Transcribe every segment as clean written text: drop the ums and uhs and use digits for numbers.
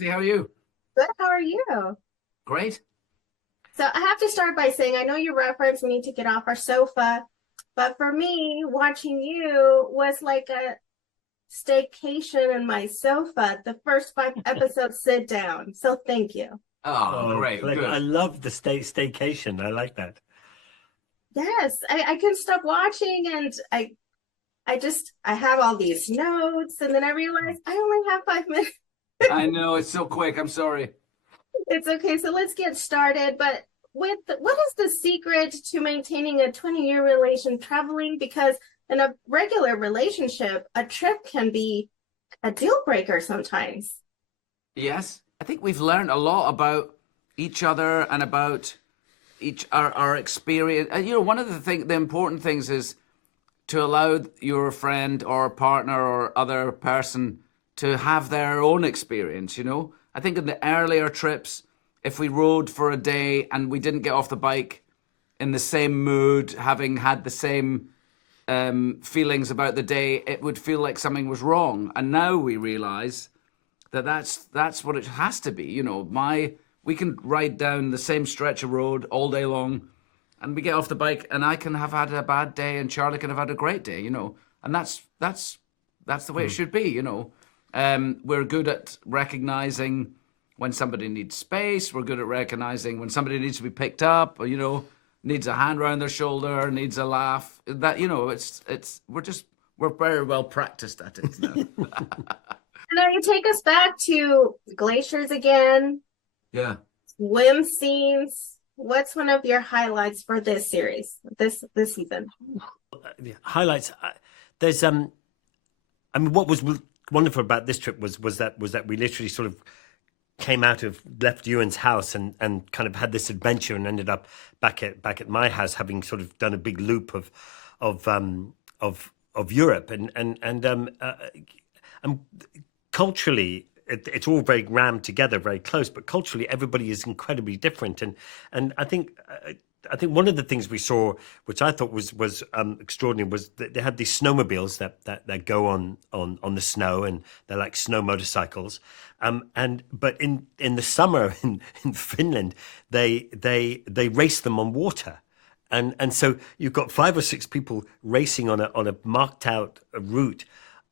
Nancy. How are you? Good, how are you? Great. So I have to start by saying I know you referenced we need to get off our sofa, but for me, watching you was like a staycation in my sofa. The first five episodes sit down. So thank you. Oh, Oh, great. pleasure. I Good. love the staycation. I like that. Yes, I couldn't stop watching and I have all these notes and then I realized I only have 5 minutes. I know it's so quick. I'm sorry. It's okay, so let's get started. But what is the secret to maintaining a 20-year relation traveling? Because in a regular relationship, a trip can be a deal breaker sometimes. Yes, I think we've learned a lot about each other and about each our experience. And one of the important things is to allow your friend or partner or other person to have their own experience. I think in the earlier trips, if we rode for a day and we didn't get off the bike in the same mood, having had the same feelings about the day, it would feel like something was wrong. And now we realize that that's what it has to be. We can ride down the same stretch of road all day long, and we get off the bike, and I can have had a bad day, and Charlie can have had a great day. And that's the way it should be. We're good at recognizing when somebody needs space. We're good at recognizing when somebody needs to be picked up, or needs a hand around their shoulder, needs a laugh. We're very well practiced at it now. Now you take us back to glaciers again, Yeah. swim scenes. What's one of your highlights for this series, this season? The highlights. There's I mean, what was wonderful about this trip was that we literally sort of left Ewan's house and kind of had this adventure and ended up back at my house, having sort of done a big loop of Europe and culturally. It's all very rammed together, very close, but culturally everybody is incredibly different. And I think one of the things we saw, which I thought was extraordinary, was that they had these snowmobiles that go on the snow, and they're like snow motorcycles. But in the summer in Finland, they race them on water. And so you've got 5 or 6 people racing on a marked out route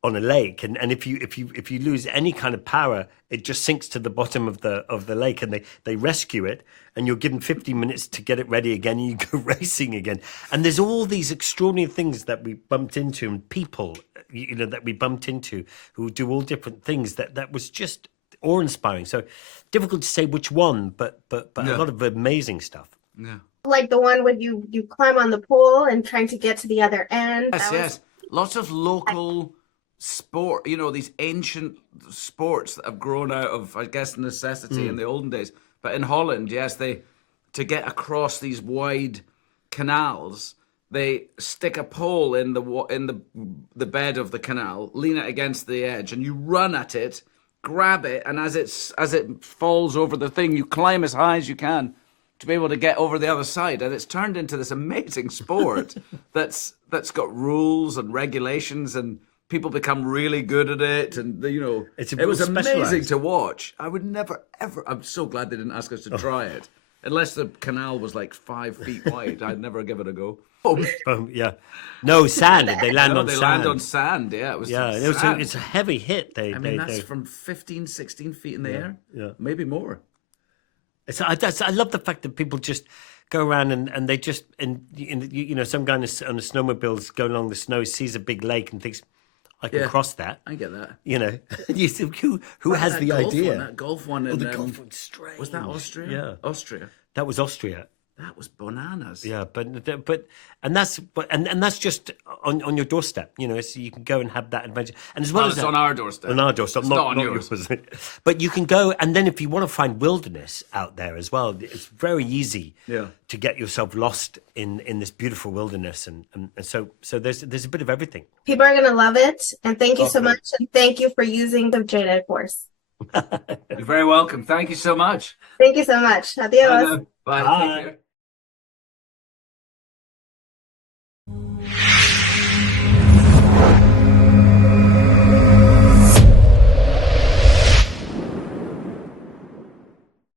on a lake, and if you lose any kind of power, it just sinks to the bottom of the lake, and they rescue it, and you're given 15 minutes to get it ready again, and you go racing again. And there's all these extraordinary things that we bumped into, and people that we bumped into who do all different things that was just awe-inspiring. So difficult to say which one, but Yeah. a lot of amazing stuff. Yeah. Like the one where you climb on the pole and trying to get to the other end. Yes. Lots of local sport, these ancient sports that have grown out of, I guess, necessity in the olden days. But in Holland, yes, to get across these wide canals, they stick a pole in the bed of the canal, lean it against the edge, and you run at it, grab it, and as it falls over the thing, you climb as high as you can to be able to get over the other side. And it's turned into this amazing sport that's got rules and regulations, and people become really good at it, and it was amazing to watch. I would never ever. I'm so glad they didn't ask us to try it, unless the canal was like 5 feet wide. I'd never give it a go. Yeah, no sand. They land on they sand. land on sand. Yeah, it was. Yeah, sand. it's a heavy hit. That's from 15, 16 feet in the air. Yeah, maybe more. I love the fact that people just go around and they just some guy on a snowmobile's going along the snow, sees a big lake and thinks, I can cross that. I get that. You think, who has the idea? That golf one. The golf one's strange. Was that Austria? Yeah, Austria. That was Austria. That was bananas. Yeah, and that's just on your doorstep. So you can go and have that adventure. And as well as it's that, on our doorstep. On our doorstep, not on yours. But you can go, and then if you want to find wilderness out there as well, it's very easy to get yourself lost in this beautiful wilderness, and so there's a bit of everything. People are gonna love it, and thank you so much, and thank you for using the Jedi Force. You're very welcome. Thank you so much. Thank you so much. Adios. Bye. Bye.